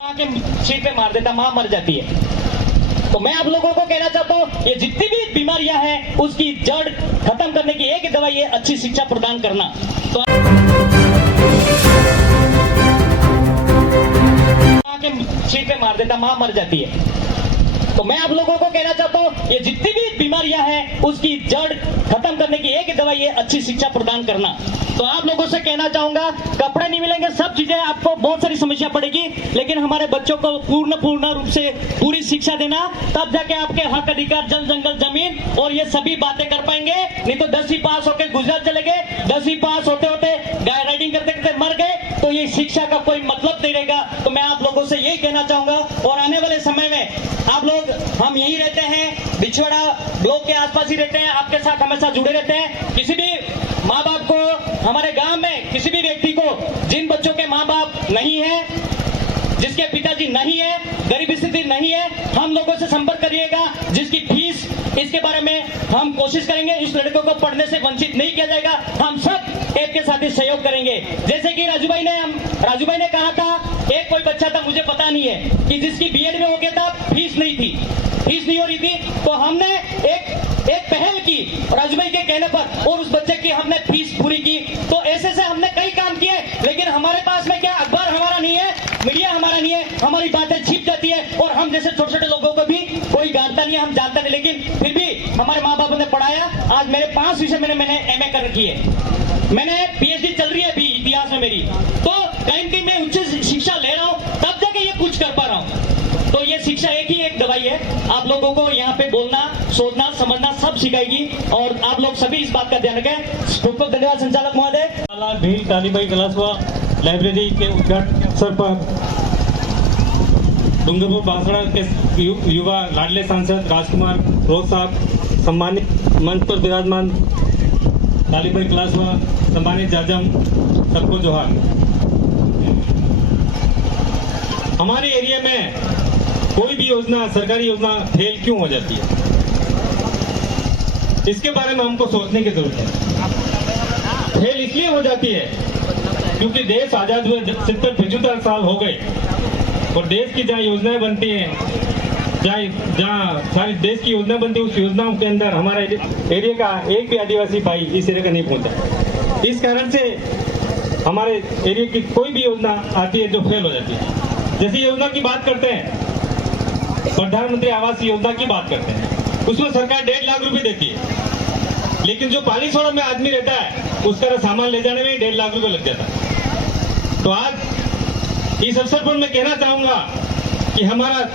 के सिर पे मार देता, मां मर जाती है। तो मैं आप लोगों को कहना चाहता हूं, ये जितनी भी बीमारियां हैं उसकी जड़ खत्म करने की एक ही दवाई है, अच्छी शिक्षा प्रदान करना। तो के सिर पे मार देता, मां मर जाती है। तो मैं आप लोगों को कहना चाहता हूं, ये जितनी भी बीमारियां हैं उसकी जड़ खत्म करने की एक ही दवाई है, अच्छी शिक्षा प्रदान करना। तो आप लोगों से कहना चाहूंगा, कपड़े नहीं मिलेंगे, सब चीजें, आपको बहुत सारी समस्या पड़ेगी, लेकिन हमारे बच्चों को पूर्ण रूप से पूरी शिक्षा देना, तब जाके आपके हक अधिकार, जल जंगल जमीन और ये सभी बातें कर पाएंगे। नहीं तो 10वीं पास होकर गुजरात चले गए, 10वीं पास होते होते गाय राइडिंग करते करते मर गए, तो ये शिक्षा का कोई मतलब नहीं रहेगा। तो मैं आप लोगों से यही कहना चाहूंगा, और आने वाले समय में आप लोग, हम यही रहते हैं, बिछवाड़ा ब्लॉक के आसपास ही रहते हैं, आपके साथ हमेशा जुड़े रहते हैं। किसी भी माँ बाप को, हमारे गांव में किसी भी व्यक्ति को, जिन बच्चों के माँ बाप नहीं है, जिसके पिताजी नहीं है, गरीब स्थिति नहीं है, हम लोगों से संपर्क करिएगा। जिसकी फीस, इसके बारे में हम कोशिश करेंगे, इस लड़कों को पढ़ने से वंचित नहीं किया जाएगा। हम सब एक के साथ ही सहयोग करेंगे। जैसे कि राजू भाई ने कहा था, एक कोई बच्चा था, मुझे पता नहीं है, कि जिसकी बीएड में हो गया था, फीस नहीं हो रही थी, तो हमने एक पहल की राजू भाई के कहने पर, और उस बच्चे की हमने फीस पूरी की। तो ऐसे से हमने कई काम किए, लेकिन हमारे पास में क्या, अखबार हमारा नहीं है, मीडिया हमारा नहीं है, हमारी बातें छिप जाती है, और हम जैसे छोटे छोटे लोगों को भी कोई जानता नहीं है, हम जानते नहीं, लेकिन फिर भी हमारे माँ बाप ने पढ़ाया। आज मेरे 5 विषय मैंने एमए कर रखी है, मैंने पीएचडी चल रही है अभी इतिहास में मेरी। तो कहीं मैं उच्च शिक्षा ले रहा हूँ, तब जाके ये कुछ कर पा रहा हूँ। तो ये शिक्षा एक ही एक दवाई है, आप लोगों को यहाँ पे बोलना, सोचना, समझना सब सिखाएगी, और आप लोग सभी इस बात का ध्यान रखें। बहुत बहुत धन्यवाद संचालक महोदय। भील कालीबाई कलासवा लाइब्रेरी के उद्घाटन के अवसर पर डूंगरपुर बांसवाड़ा के युवा लाडले सांसद राजकुमार रोज साहब, सम्मानित मंच पर विराजमान कालीबाई कलासवा, सम्मानित जाजम, सबको जोहार। हमारे एरिया में कोई भी योजना, सरकारी योजना फेल क्यों हो जाती है, इसके बारे में हमको सोचने की जरूरत है। फेल इसलिए हो जाती है क्योंकि देश आजाद हुए 70-75 साल हो गए, और देश की जहाँ योजनाएं बनती हैं, जहाँ सारी देश की योजना बनती है, उस योजनाओं के अंदर हमारे एरिया का एक भी आदिवासी भाई इस एरिया का नहीं पहुंचा। इस कारण से हमारे एरिया की कोई भी योजना आती है जो फेल हो जाती है। जैसे योजना की बात करते हैं, प्रधानमंत्री आवास योजना की बात करते हैं, उसमें सरकार 1.5 लाख रुपए देती है, लेकिन जो पानी सोड़ा में आदमी रहता है, उसका सामान ले जाने में 1.5 लाख रुपए लग जाता है। तो आज इस अवसर पर मैं कहना चाहूंगा कि हमारा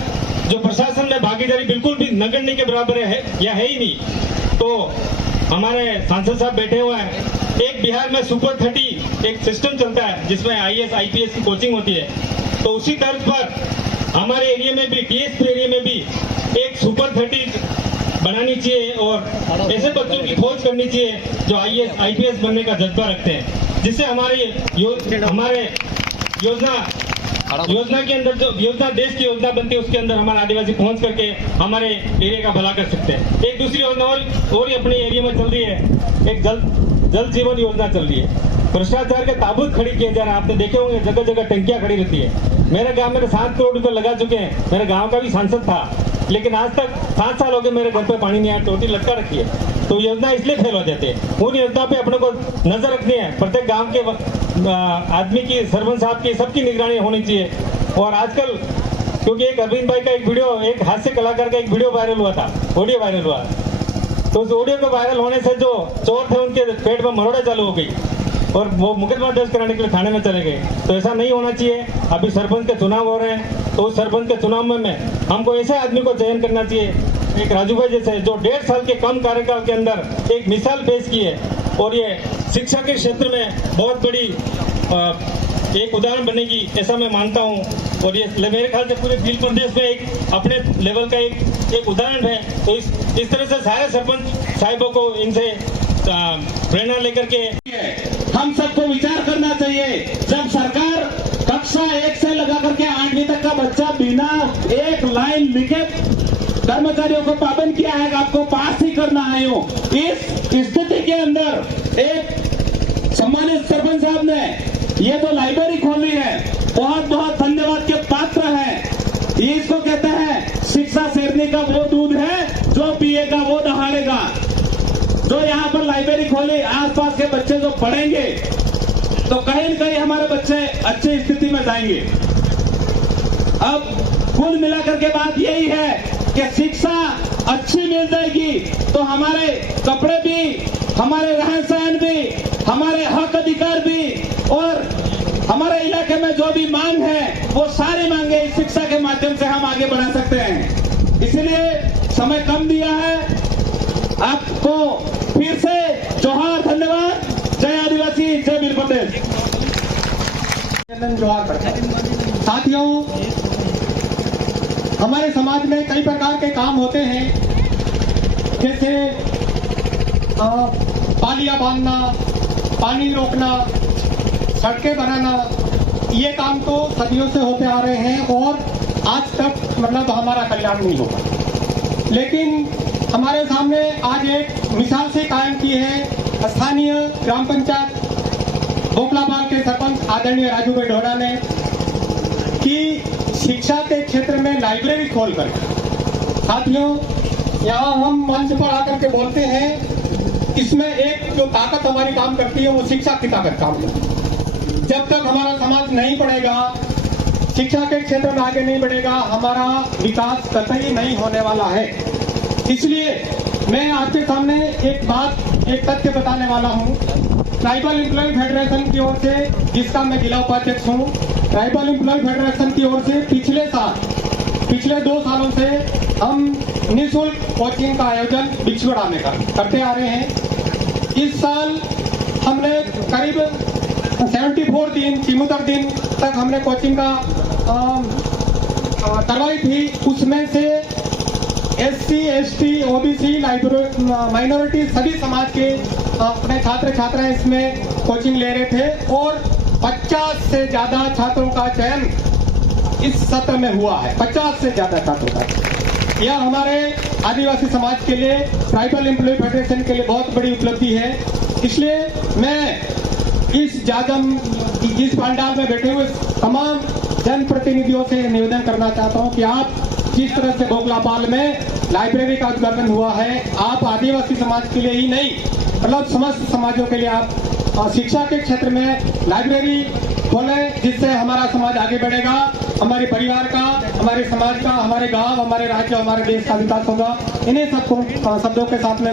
जो प्रशासन में भागीदारी बिल्कुल भी नगण्य के बराबर है या है ही नहीं। तो हमारे सांसद साहब बैठे हुए हैं, एक बिहार में सुपर 30 एक सिस्टम चलता है, जिसमें IAS IPS की कोचिंग होती है, तो उसी तर्ज पर हमारे एरिया में भी, TSP एरिया में भी एक सुपर 30 बनानी चाहिए, और ऐसे बच्चों की खोज करनी चाहिए जो IAS IPS बनने का जज्बा रखते हैं, जिससे हमारे योजना के अंदर, जो योजना देश की योजना बनती है, उसके अंदर हमारे आदिवासी पहुंच करके हमारे एरिया का भला कर सकते हैं। एक दूसरी योजना और अपने एरिया में चल रही है, एक जल जीवन योजना चल रही है। भ्रष्टाचार के ताबूत खड़ी किए जा रहे हैं, आपने देखे होंगे, जगह जगह टंकियां खड़ी रहती है। मेरे गांव में 7 करोड़ रुपए लगा चुके हैं, मेरे गांव का भी सांसद था, लेकिन आज तक 7 साल हो गए मेरे घर पे पानी नहीं आया, टोटी लटका रखी है। तो योजना इसलिए फेल हो जाते हैं। उन योजना पे अपने को नजर रखनी है, प्रत्येक गांव के आदमी की, सरपंच साहब की, सबकी निगरानी होनी चाहिए। और आजकल क्योंकि एक अरविंद भाई का एक वीडियो, एक हास्य कलाकार का एक वीडियो वायरल हुआ था, ऑडियो वायरल हुआ, तो उस ऑडियो के वायरल होने से जो चोर थे उनके पेट में मरोड़ा चालू हो गई, और वो मुकदमा दर्ज कराने के लिए थाने में चले गए। तो ऐसा नहीं होना चाहिए। अभी सरपंच के चुनाव हो रहे हैं, तो उस सरपंच के चुनाव में हमको ऐसे आदमी को चयन करना चाहिए, एक राजू भाई जैसे, जो 1.5 साल के कम कार्यकाल के अंदर एक मिसाल पेश की है, और ये शिक्षा के क्षेत्र में बहुत बड़ी एक उदाहरण बनेगी, ऐसा मैं मानता हूँ। और ये मेरे ख्याल से पूरे भील प्रदेश में एक अपने लेवल का एक उदाहरण है। तो इस तरह से सारे सरपंच साहिबों को इनसे प्रेरणा लेकर के हम सबको विचार करना चाहिए। जब सरकार कक्षा 1 से लगा करके 8वीं तक का बच्चा बिना एक लाइन लिखे कर्मचारियों को पाबंद किया है, आपको पास ही करना है। इस स्थिति के अंदर एक सम्मानित सरपंच साहब ने ये तो लाइब्रेरी खोली है, बहुत बहुत धन्यवाद के पात्र है। कंपनी का वो दूध है जो पिएगा वो दहाड़ेगा। जो यहाँ पर लाइब्रेरी खोली, आसपास के बच्चे जो पढ़ेंगे तो कहीं न कहीं हमारे बच्चे अच्छी स्थिति में जाएंगे। अब कुल मिलाकर के बात यही है कि शिक्षा अच्छी मिल जाएगी तो हमारे कपड़े भी, हमारे रहन सहन भी, हमारे हक अधिकार भी और हमारे इलाके में जो भी मांग है वो सारी मांगे इस शिक्षा के माध्यम से हम आगे बढ़ा सकते हैं। इसलिए समय कम दिया है, आपको फिर से जोहार, धन्यवाद। जय आदिवासी, जय वीर प्रदेश। जोहार करता हूं। साथियों, हमारे समाज में कई प्रकार के काम होते हैं, जैसे पालिया बांधना, पानी रोकना, सड़कें बनाना। ये काम तो सदियों से होते आ रहे हैं और आज तक मतलब हमारा कल्याण नहीं होगा। लेकिन हमारे सामने आज एक मिसाल से कायम की है स्थानीय ग्राम पंचायत बोकलाबाल के सरपंच आदरणीय राजू भाई ढोड़ा ने, कि शिक्षा के क्षेत्र में लाइब्रेरी खोलकर। साथियों, यहाँ हम मंच पर आकर के बोलते हैं, इसमें एक जो ताकत हमारी काम करती है वो शिक्षा की ताकत काम करती है। जब तक हमारा समाज नहीं पढ़ेगा, शिक्षा के क्षेत्र में आगे नहीं बढ़ेगा, हमारा विकास कतई नहीं होने वाला है। इसलिए मैं आपके सामने एक बात, एक तथ्य बताने वाला हूँ। ट्राइबल एम्प्लॉय फेडरेशन की ओर से, जिसका मैं जिला उपाध्यक्ष हूँ, ट्राइबल एम्प्लॉय फेडरेशन की ओर से पिछले 2 सालों से हम निःशुल्क कोचिंग का आयोजन बिछवाड़ा में करते आ रहे हैं। इस साल हमने करीब 74 दिन, 74 दिन तक हमने कोचिंग का करवाई थी। उसमें से SC, ST, OBC, माइनॉरिटी सभी समाज के अपने छात्र छात्राएं इसमें कोचिंग ले रहे थे और 50 से ज्यादा छात्रों का चयन इस सत्र में हुआ है। 50 से ज्यादा छात्रों का। यह हमारे आदिवासी समाज के लिए, ट्राइबल एम्प्लॉय फेडरेशन के लिए बहुत बड़ी उपलब्धि है। इसलिए मैं इस पंडाल में बैठे हुए तमाम जनप्रतिनिधियों से निवेदन करना चाहता हूं कि आप जिस तरह से बोकलापाल में लाइब्रेरी का उद्घाटन हुआ है, आप आदिवासी समाज के लिए ही नहीं, मतलब समस्त समाजों के लिए आप शिक्षा के क्षेत्र में लाइब्रेरी खोलें, जिससे हमारा समाज आगे बढ़ेगा, हमारे परिवार का, हमारे समाज का, हमारे गांव, हमारे राज्य, हमारे देश का विकास होगा। इन्हीं सबको शब्दों के साथ में